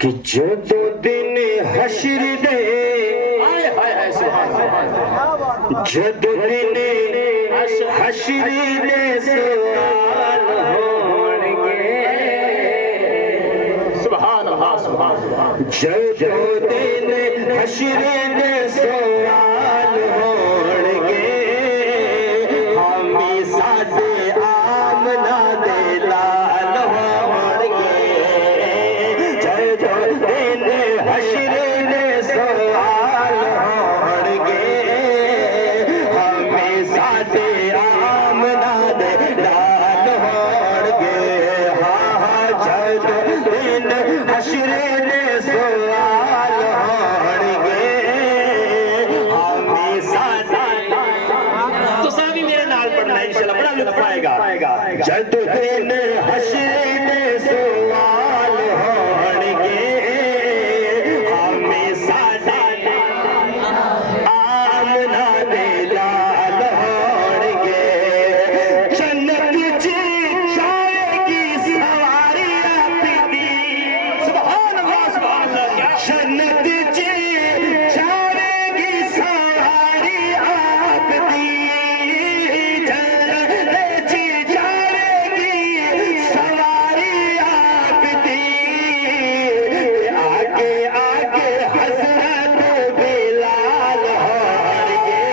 कि जदों दिन हशर दे जदों दिन हशर दे सवाल होणगे सुभान अल्लाह सुभान अल्लाह जदों दिन हशर दे सवाल होणगे हामी साडे आमना दे लाल होणगे जदों दिन हशर दे सवाल होणगे हामी साडे आमना दे लाल होणगे हाँ हाँ जदों दिन हशर दे सवाल होणगे हामी साडे तुसां भी मेरे नाल पढ़ना है इंशाल्लाह बड़ा लुत्फ आएगा जदों दिन हशर दे सवाल होणगे हामी साडे आमना दे लाल होणगे जन्नत च जाएगी सवारी आपदी सुभान अल्लाह जन्नत च जाएगी सवारी आपदी जन्नत च जाएगी सवारी आपदी आगे आगे हजरत बिलाल होणगे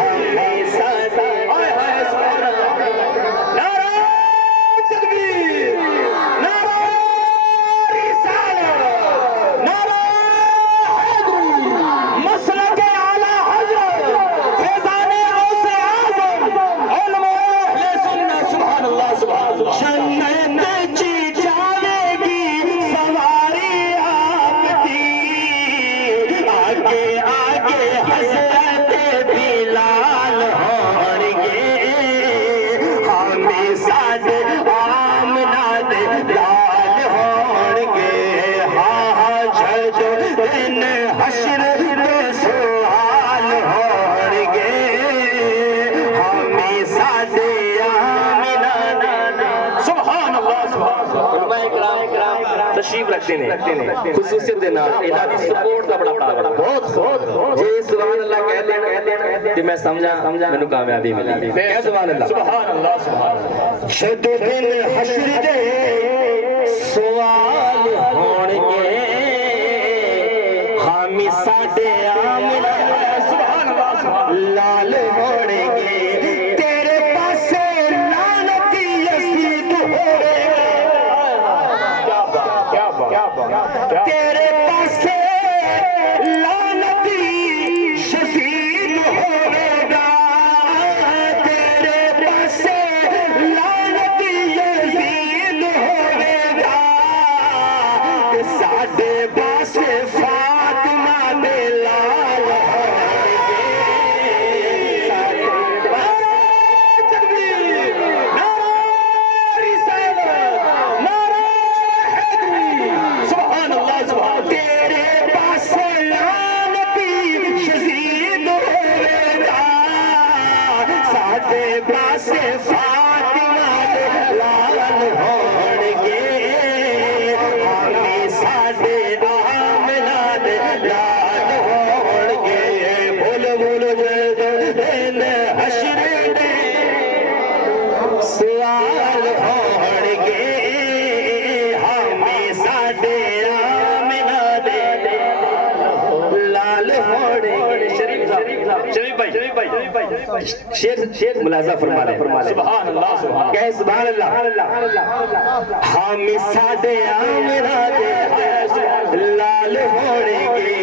हमें सदा हाय हाय सुभान अल्लाह नारा तकबीर नारा रिसालत नारा हैदरी मसलक आला हजरत फैजाने गौसे आज़म इल्म अहले सुन्नत सुभान अल्लाह जन्नत च जाएगी सवारी आपदी आगे आगे हजरत बिलाल होणगे हमें साडे आमना दे लाल होणगे हाँ हाँ जदों दिन हशर दे सवाल होणगे हमें साडे आमना दे सुभान अल्लाह सुभान अल्लाह तशरीफ रखते हैं खुसूसियत दे नाल इन्हां दी सपोर्ट दा बड़ा पावर बहुत जे सुभान अल्लाह कह देना ते मैं समझा मैनू कामयाबी मिली कह सुभान अल्लाह जदों दिन हशर दे सवाल होणगे हामी साडे आमना सुभान अल्लाह लाल होणगे तेरे पासे लानती यज़ीद होवेगा तेरे पासे लानती यज़ीद होवेगा तेरे पासे लानती यज़ीद होवेगा ते साडे पासे फातिमा दे लाल होणगे साडे पासे तकबीर नारा रिसालत नारा हैदरी सुभान अल्लाह सुभान तेरे पासे लानती यज़ीद होवेगा साडे पासे फातिमा दे लाल होणगे हामी साडे आमना दे लाल होणगे बोल बोल जदों दिन हशर दे सवाल होणगे हामी साडे आमना दे लाल होणगे शरीफ भाई शेर मुलाजा फरमा ले सुभान अल्लाह कह सुभान अल्लाह हामी साडे आमना दे लाल होणगे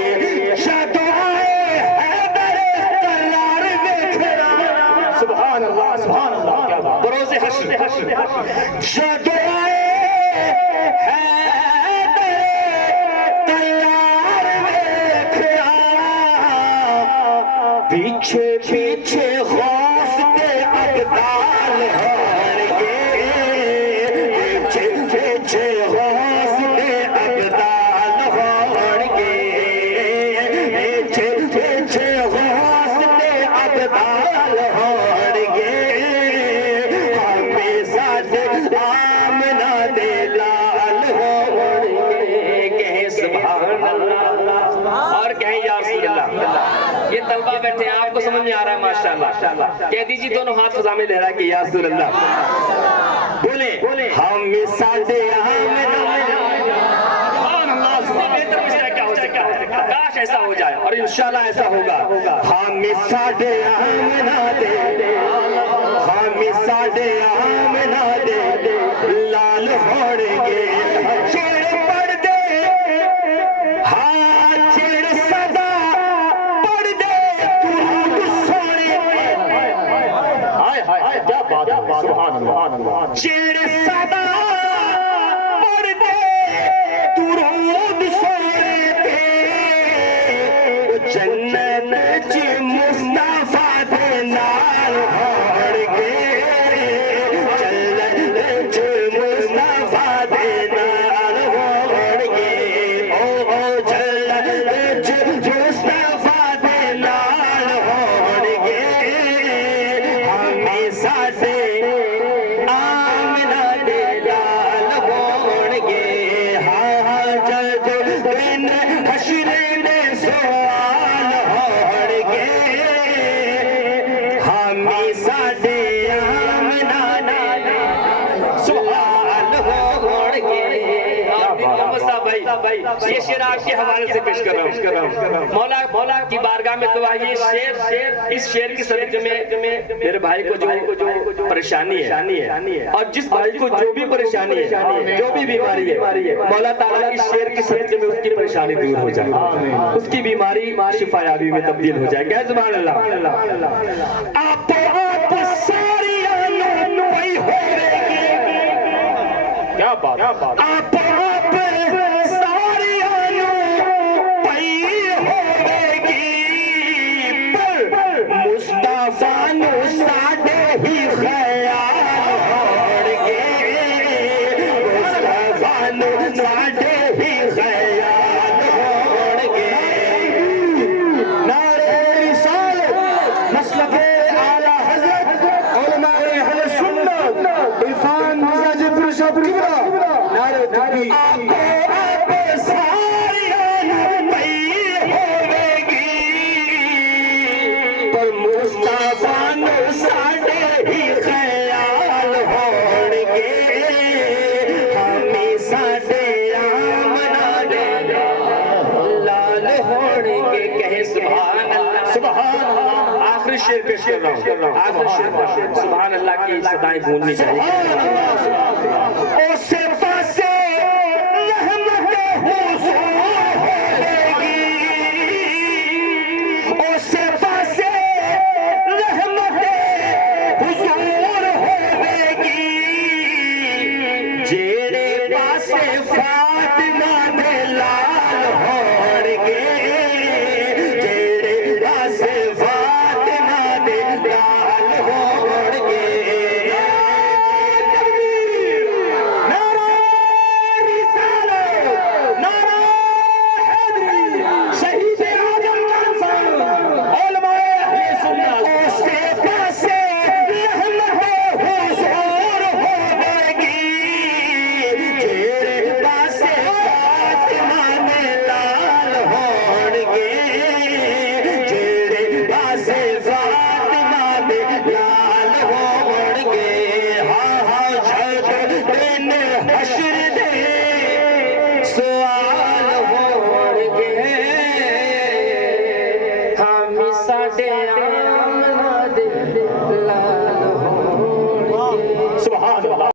जदों आए हैदर तलवार वेखना सुभान अल्लाह क्या बात बरोज़े हश्र जदों आए हैदर तलवार वेखना पीछे पीछे गौस के अब्दाल होणगे पीछे पीछे गौस के अब्दाल होणगे पीछे पीछे गौस के अब्दाल होणगे हमें साडे आम तलबा बैठे हैं, आपको समझ में आ रहा है माशाल्लाह। कह दीजिए दोनों हाथ फजा में लहरा के या रसूल अल्लाह बोले हम सादे बेहतर मिसरा क्या हो सकता है? काश ऐसा हो जाए और इंशाल्लाह ऐसा होगा। हम साडे आमना दे, हम साडे आमना दे लाल होड़गे चेड़ पड़ दे, हाँ चेड़ सदा पड़ दे तू सोने। हाय हाय हाय क्या बात है, सुभान अल्लाह। चेड़ सदा पड़ दे तू रोद सोने पे, जन्नत च मुस्तफा दे नाल होड़गे, जन्नत च मुस्तफा दे नाल होड़गे, ओ जन्नत च मुस्तफा दे नाल होड़गे। हमें साडे आमना दे लाल होड़गे, हाँ जद दिन हश्र दे सवाल होड़गे। हमें साडे आमना दे सवाल होड़गे। भाई ये शेर आपके हवाले से पेश कर रहा हूँ। मौला की बारगाह में दुआ, ये शेर इस शेर की सदक़े में मेरे भाई को जो परेशानी है और जिस भाई को जो भी परेशानी है, जो भी बीमारी है, मौला ताला इस शेर की सदक़े में उसकी परेशानी दूर हो जाए, उसकी बीमारी शिफायाबी में तब्दील हो जाए। क्या सुभान अल्लाह। आप सारी क्या बात, आप सारी पई होगी, पर मुस्तफा नु साडे ही ख्याल होड़गे, मुस्तफा नु साडे ही ख्याल होड़गे। नारे रिसालत मसलके आला हज़रत उलमाए अहले सुन्नत इरफान मिजाज पुरुषों किबरा नारे तकबीर। आप सारियां पई होवेगी, पर मुस्तफा नु साडे ही ख्याल होड़गे। हमें साडे आमना दे लाल होड़गे। कहे सुभान अल्लाह, सुभान अल्लाह। आखिरी शेर पेश कर रहा हूँ, आखिरी शेर सुभान अल्लाह की सदाएं गूंजनी चाहिए। ओसे पासे रहमत हुजूर होगी, ओसे पासे रहमत हुजूर होगी, जेड़े पासे फातिमा दे लाल होड़गे, जेड़े पासे फातिमा दे लाल होड़गे। नारा रिसालत, नारा हैदरी, शहीद आजम खान साहब, उलमाए अहले सुन्नत। ओसे पासे रहमत हुजूर होगी, जेड़े पासे फातिमा दे लाल होड़गे, जेड़े पासे फातिमा दे लाल होड़गे। हाँ हाँ जद दिन हश्र दे सवाल होड़गे। हम साडे